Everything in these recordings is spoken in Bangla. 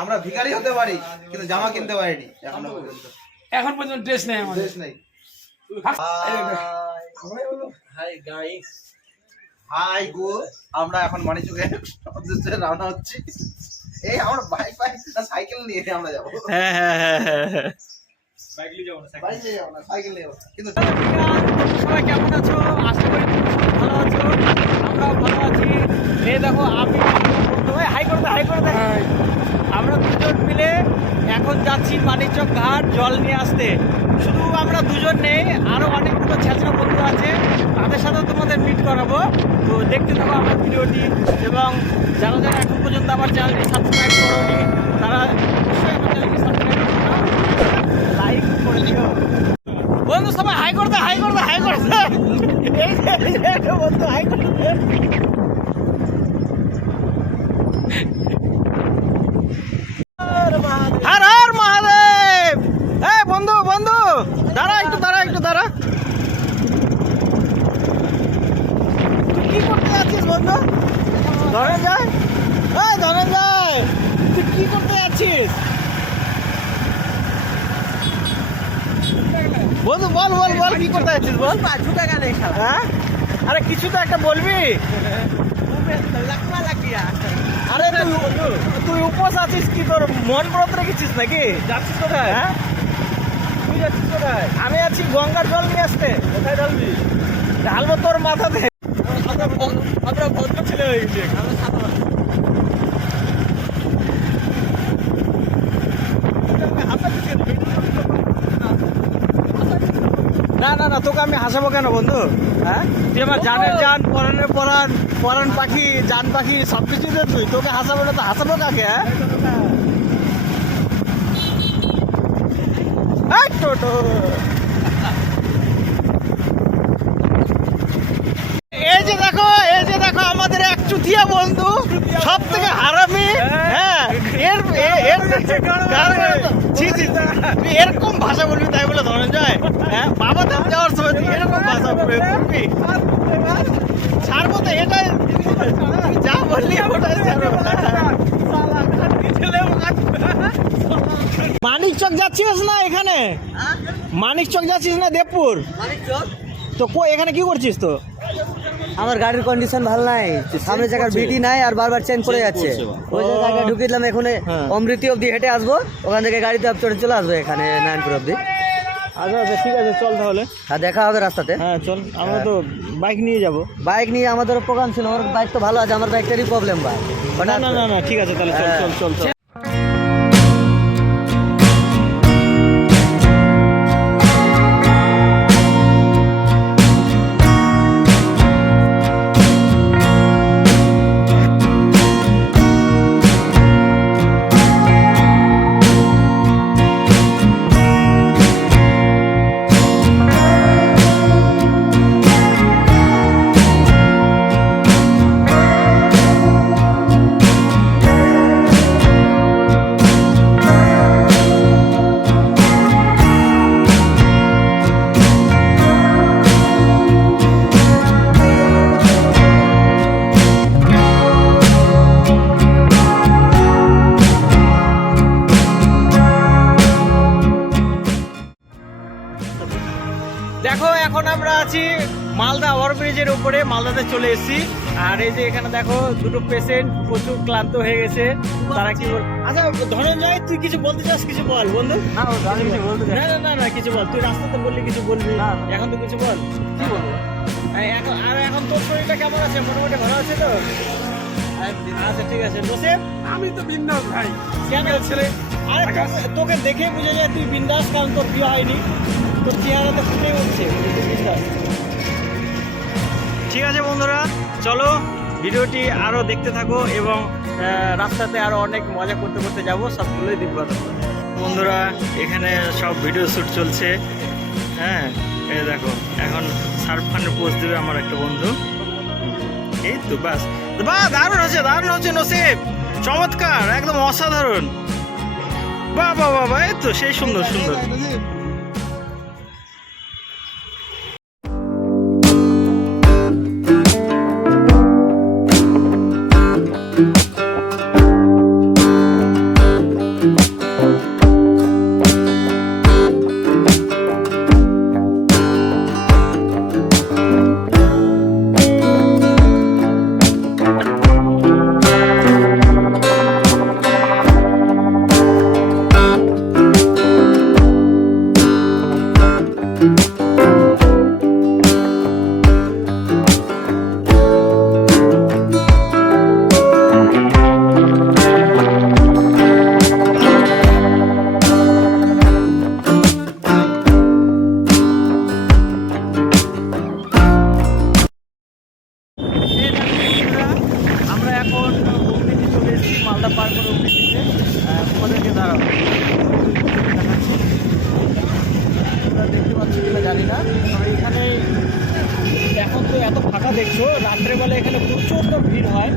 আমরা ভিখারি হতে পারি কিন্তু জামা কিনতে পারিনি এখন পর্যন্ত ড্রেস নেই আমাদের। ড্রেস নেই। হাই গাইস, হাই গো, আমরা এখন মানিচুকে উদ্দেশ্যে রওনা হচ্ছি। এই আমরা বাইক না সাইকেল নিয়ে আমরা যাবো। হ্যাঁ হ্যাঁ হ্যাঁ হ্যাঁ, বাইক নিয়ে যাবো না, সাইকেল নিয়ে যাবো। কিন্তু সবাই কেমন আছো? আশা করি ভালো আছো, আমরাও ভালো আছি। এই দেখো আমি হাই করে দে। আমরা দুজন মিলে এখন যাচ্ছি মানিকচক ঘাট জল নিয়ে আসতে। শুধু আমরা দুজন নেই, আরো অনেকগুলো ছেঁচড়া বন্ধু আছে, তাদের সাথেও তোমাদের মিট করাবো। তো দেখতে থাকো আমার ভিডিওটি, এবং যারা যারা এখন পর্যন্ত আমার চ্যানেলটি সাবস্ক্রাইব করোনি তারা অবশ্যই আমার চ্যানেলটি সাবস্ক্রাইব করো, লাইক করে দিও। বন্ধু সবাই হাই করে দে। এই যে একটা বন্ধু হাই করে দে। হর হর মহাদেব। এই বন্ধু দাঁড়া একটু দাঁড়া। তুই কি করতে যাচ্ছিস বন্ধু? ধনঞ্জয়, তুই কি করতে যাচ্ছিস বন্ধু? বল কি করতে যাচ্ছিস বল। হ্যাঁ, আরে কিছু তো একটা বলবি। আরে তুই উপোস আছিস কি, তোর মন ব্রত রেখেছিস নাকি? যাচ্ছিস কোথায়? হ্যাঁ, তুই যাচ্ছিস কোথায়? আমি আছি গঙ্গার জল নিয়ে আসতে। কোথায় ঢালবি? ঢালবো তোর মাথাতে। আমরা ভদ্র ছেলে হয়ে গেছি। না তোকে আমি হাসাবো কেন বন্ধু? হ্যাঁ, তুই আমার জানের জান, পরাণের পরাণ পাখি, জান পাখি সব কিছুই দে তুই। তোকে হাসাবো না তো হাসাবো কাকে? হ্যাঁ, টোটো। এই যে দেখো আমাদের এক চুতিয়া বন্ধু, সব থেকে হারামি। হ্যাঁ, এরকম ভাষা বলবি তাই বলে ধনঞ্জয়? হ্যাঁ, বাবা ধাম যাওয়ার সময় তুই এরকম ভাষা বলবি? ছাড়বো তো, এটাই যা বললি ওটাই ছাড়বো। মানিকচক যাচ্ছিস না? এখানে মানিকচক যাচ্ছিস না? দেবপুর তো এখানে কি করছিস? তো আমার গাড়ির কন্ডিশন ভালো নাই, সামনে জায়গার বিটি নাই আর বারবার চেঞ্জ করে যাচ্ছে। ওই যে জায়গায় ঢুকে দিলাম, এখন অমৃতি অব্দি হেঁটে আসবো, ওখান থেকে গাড়িতে চলে আসবো এখানে নারায়ণপুর অব্দি। আচ্ছা ঠিক আছে, চল তাহলে। আর দেখা হবে রাস্তাতে। হ্যাঁ চল, আমরা তো বাইক নিয়ে যাবো। বাইক নিয়ে আমাদের প্রোগ্রাম ছিল, ওর বাইক তো ভালো আছে, আমার বাইকটারই প্রবলেম ভাই। না ঠিক আছে তাহলে চল। দেখো এখন আমরা আছি মালদা ওভারব্রিজের উপরে, মালদাতে চলে এসেছি। আর এই যে এখানে দেখো দুটো পেশেন্ট প্রচুর ক্লান্ত হয়ে গেছে, তারা কি বল। আচ্ছা ধনঞ্জয়, তুই কিছু বলতে চাস? কিছু বল বন্ধু। না কিছু বল। তুই রাস্তাতে বললি কিছু বলবি, এখন তো কিছু বল। কি বলবো এখন তোর শরীরটা কেমন আছে? মোটামুটি ভালো আছে তো? আচ্ছা ঠিক আছে। নোসেফ, আমি তো বিন্দাস ভাই। কেন ছেলে? আরে তোকে দেখে বুঝে যায় তুই বিন্দাস, কারণ তোর বিয়ে হয়নি, তোর চেহারাতে ফুটে উঠছে বিন্দাস। ঠিক আছে বন্ধুরা, চলো ভিডিওটি আরও দেখতে থাকো, এবং রাস্তাতে আরও অনেক মজা করতে যাবো, সবগুলোই দেখবো বন্ধুরা। এখানে সব ভিডিও শ্যুট চলছে। হ্যাঁ, এই দেখো এখন শাহরুখ খানের পোজ দেবে আমার একটা বন্ধু। এই তো বাস, দারুণ হচ্ছে নসিব, চমৎকার, একদম অসাধারণ। বাহ, এই তো সেই সুন্দর। তোমাদেরকে দাঁড়াও দেখাচ্ছি। তোমরা দেখতে পাচ্ছি কিনা জানি না, তবে এখানে এখন তো এত ফাঁকা দেখছো, রাত্রেবেলা এখানে প্রচণ্ড ভিড় হয়।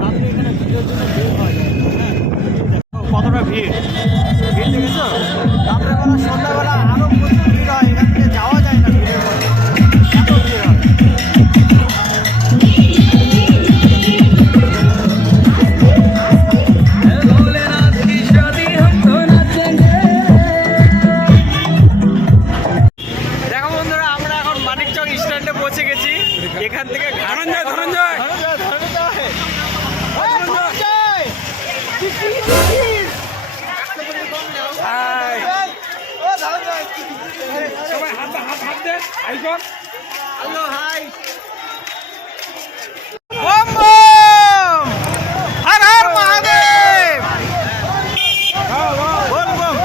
রাত্রে এখানে ভিড়ের জন্য বের হয় যায় না, হ্যাঁ। দেখো কতটা ভিড় দেখেছো? রাত্রেবেলা সন্ধ্যাবেলা আরও প্রচুর ভিড় হয়, এখান থেকে যাওয়া যায় না ভিড়ের মধ্যে, এত ভিড় হয়। দেখো বন্ধুরা, আমরা এখন মানিকচক স্ট্যান্ডে পৌঁছে গেছি। এখান থেকে ধনঞ্জয় সবাই হাত দে আইকন। হ্যালো হাই, বম বম, হর হর মহাদেব, বল বম,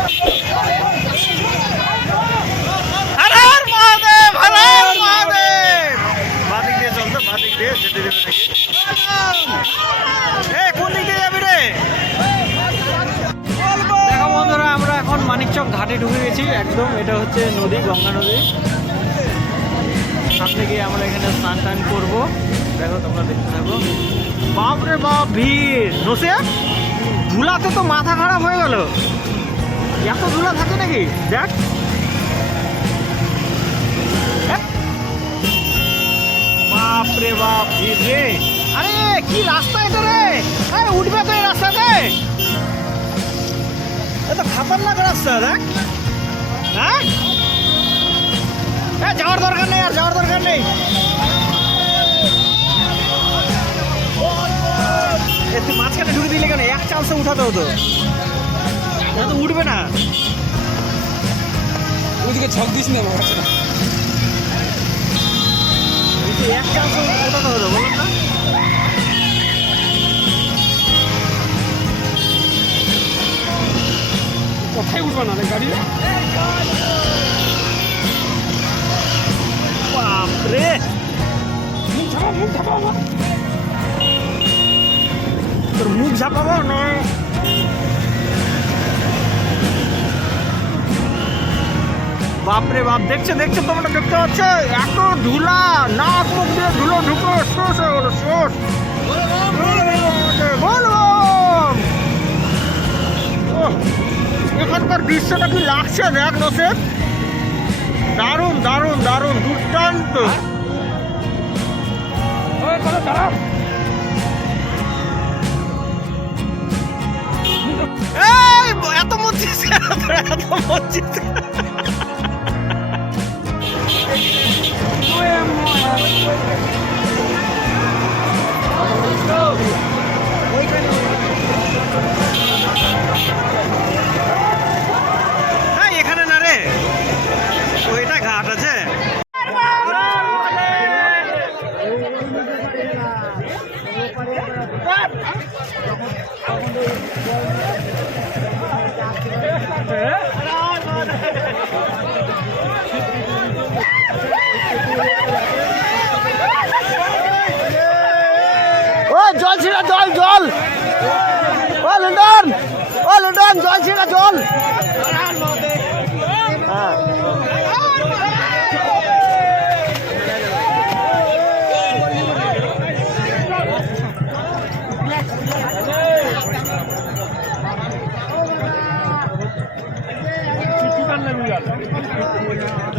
হর হর মহাদেব, হর হর মহাদেব। বাদিক দিয়ে চলতো, বাদিক দিয়ে যেতে দেবে নাকি? এ কোন দিক দিয়ে যাবি রে? দেখো বন্ধুরা, আমরা এখন মানিকচক ঘাটে ঢুকে গেছি একদম। এটা হচ্ছে নদী, গঙ্গা নদী। সামনে গিয়ে আমরা এখানে স্নান টান করবো। দেখো তোমরা দেখতে থাকো। বাপরে বাপ ভিড়, নসে ধুলাতে তো মাথা খারাপ হয়ে গেল। এত ধুলা থাকে নাকি? দেখ বাপরে বাপ ভিড় রে। আরে কি রাস্তা এটা রে? উঠবে তো এই রাস্তাতে? এত খাতারনাক রাস্তা, দেখ। হ্যাঁ, যাওয়ার দরকার নেই, আর যাওয়ার দরকার নেই। তুই মাঝখানে ঢুকে দিলে কেন? এক চান্সে উঠাতে হতো, তো উঠবে না। ওইদিকে ঝক দিস না, আমার কাছে এক চান্সে উঠাতে হতো, বলুন না। কোথায় উঠবে না গাড়ি? বাপরে, তোর মুখ ঝাপাবো না? বাপরে বাপ, দেখছো তোমরা দেখতে পাচ্ছ এত ধুলা, নাক মুখ দিয়ে ধুলো ঢুকো, শোষ হয়ে গেলো, শোষ। বলবো এখানকার দৃশ্যটা কি লাগছে দেখ নসের, দারুণ দারুণ দারুণ, দুর্দান্ত। এত মসজিদ, এত মসজিদ। এখানে না রে, ওইটা ঘাট আছে। জল ছিড়া, জল জল, ও লন্ডন, ও লন্ডন, জল ছিড়া, জল।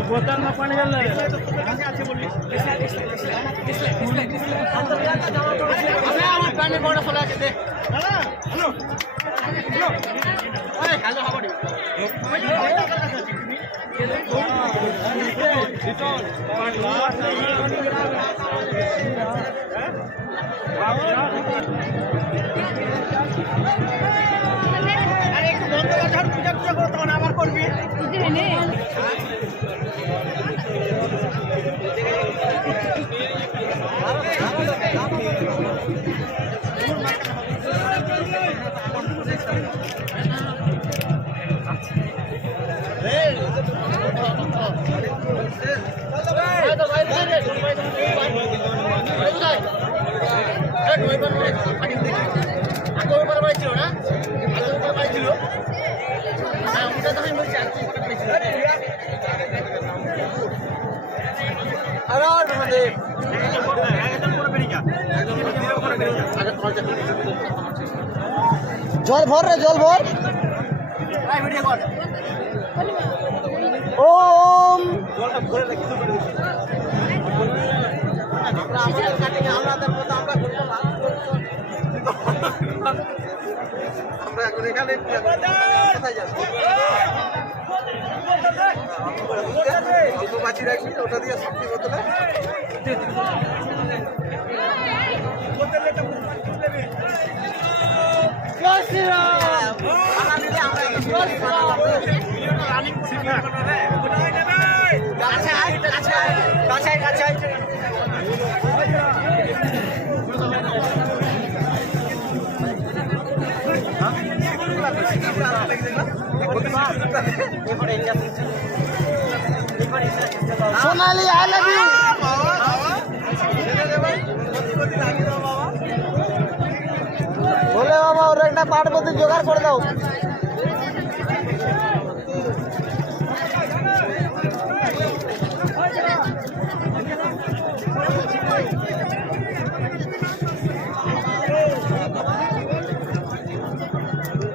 বোতল না পানি গেল আমার পানি বড় চলে আছে। পূজা পূজা করো, তখন আবার করবি। ছিল না, জল ভর রে, জল ভর। ওম আমরা এখন এখানে কোথায় যাবো? বাঁচিয়ে রাখবি ওটা দিয়ে শক্তি বোতলে। সোনালি আই লাভ ইউ। বলে বাবা ওর একটা পাটপতি জোগাড় করে দাও।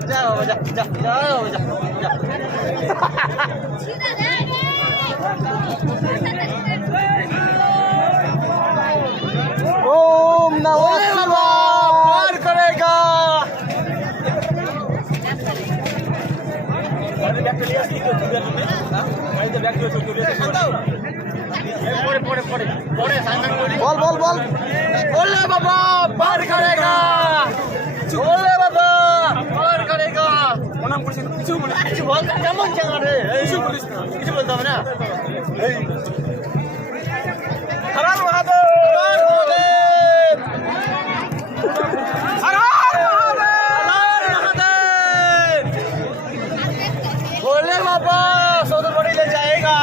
যাও বাবা, যাও যাও যাও। ओम नमः शिवाय करेगा। बोल बोल बोल बोले बाबा पार करेगा, बोले बाबा पार करेगा। কিছু বলতে কেমন জায়গা রে? কিছু বলতে হবে না। हर हर महादेव, हर महादेव, हर महादेव। बोले बाबा सौदर बड़ी ले जाएगा।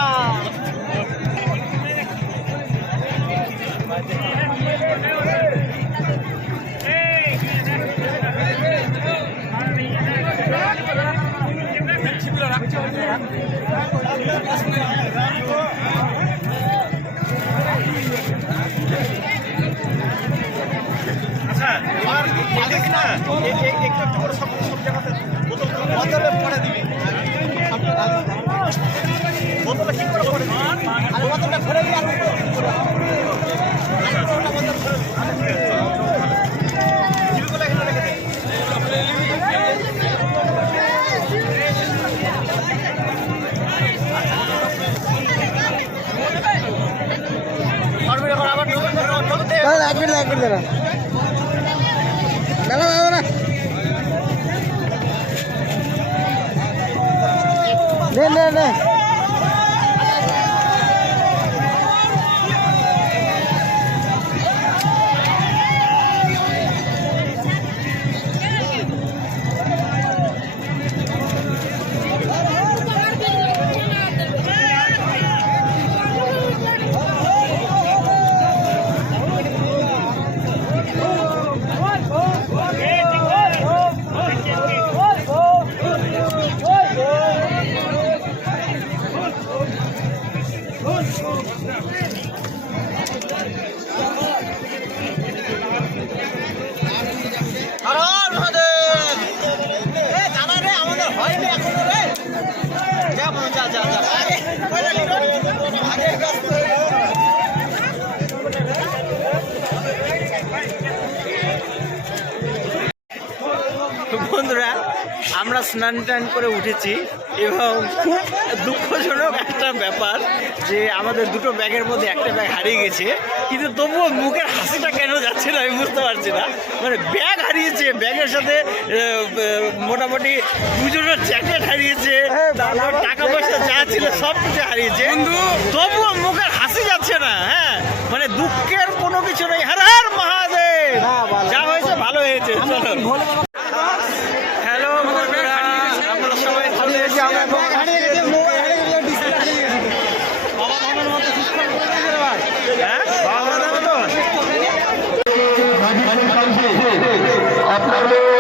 नहीं বন্ধুরা আমরা স্নান টান করে উঠেছি এবং খুব দুঃখজনক একটা ব্যাপার যে আমাদের দুটো ব্যাগের মধ্যে একটা ব্যাগ হারিয়ে গেছে, কিন্তু তবুও মুখের হাসিটা কেন যাচ্ছে না আমি বুঝতে পারছি না। মানে ব্যাগ হারিয়েছে, ব্যাগের সাথে মোটামুটি দুজনের জ্যাকেট হারিয়েছে, তারপর টাকা পয়সা যা ছিল সব কিছু হারিয়েছে, তবুও মুখের হাসি যাচ্ছে না। হ্যাঁ মানে দুঃখের কোনো কিছু নেই। হর হর মহাদেব, যা হয়েছে ভালো হয়েছে। চলো হ্যালো বন্ধুরা, আমরা সবাই চলে এসেছি। আপনাদের